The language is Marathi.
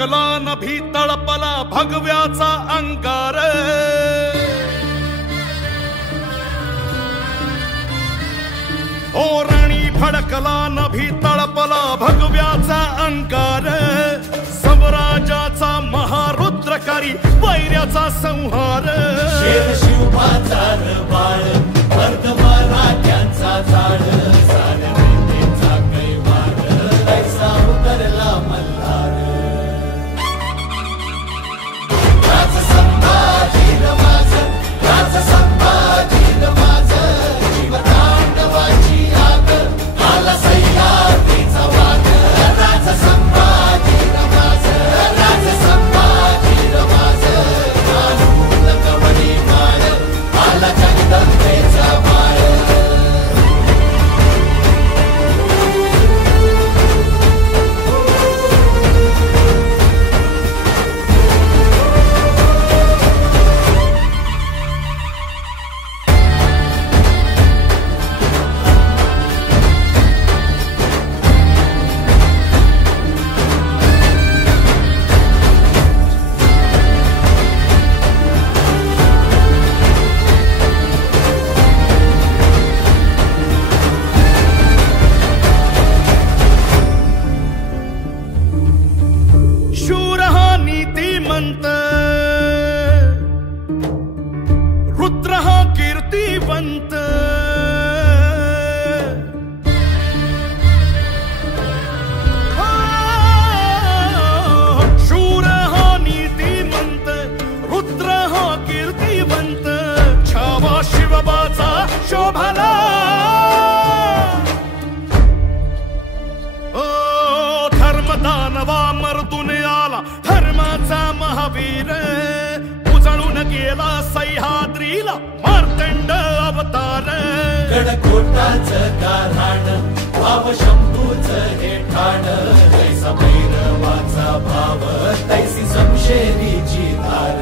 फडकला नभी तळपला भगव्याचा अंगार ओरणी फडकला नभी तळपला भगव्याचा अंगार स्वराजाचा महारुद्रकारी वैर्याचा संहार शेर शिवबाचा बाळ वर्ग मराठ्यांचा झाड साऱ्या दैत्याचा कैवार ऐसा उतरला मल्हार राज संभाजी माझ राज संभाजी माझ जीवतांडवाची आग आला सह्याद्रीचा वाद राज संभाजी माझ राज संभाजी माझ कानून कवडी माळ आला जगदंबेचा माळ रुद्र हा कीर्तिवंत शूर हा नीतिमंत रुद्र हा कीर्तिवंत छावा शिवबाचा शोभला धर्मदानवा मर्दून आला धर्माचा महावीर उजळून गेला सह्याद्रीला मार्तंड अवतार गडकोटाचं गाऱ्हाण भाव शंभूचं हे ठाण तैसा भैरवाचा भाव तैसी समशेरीची धार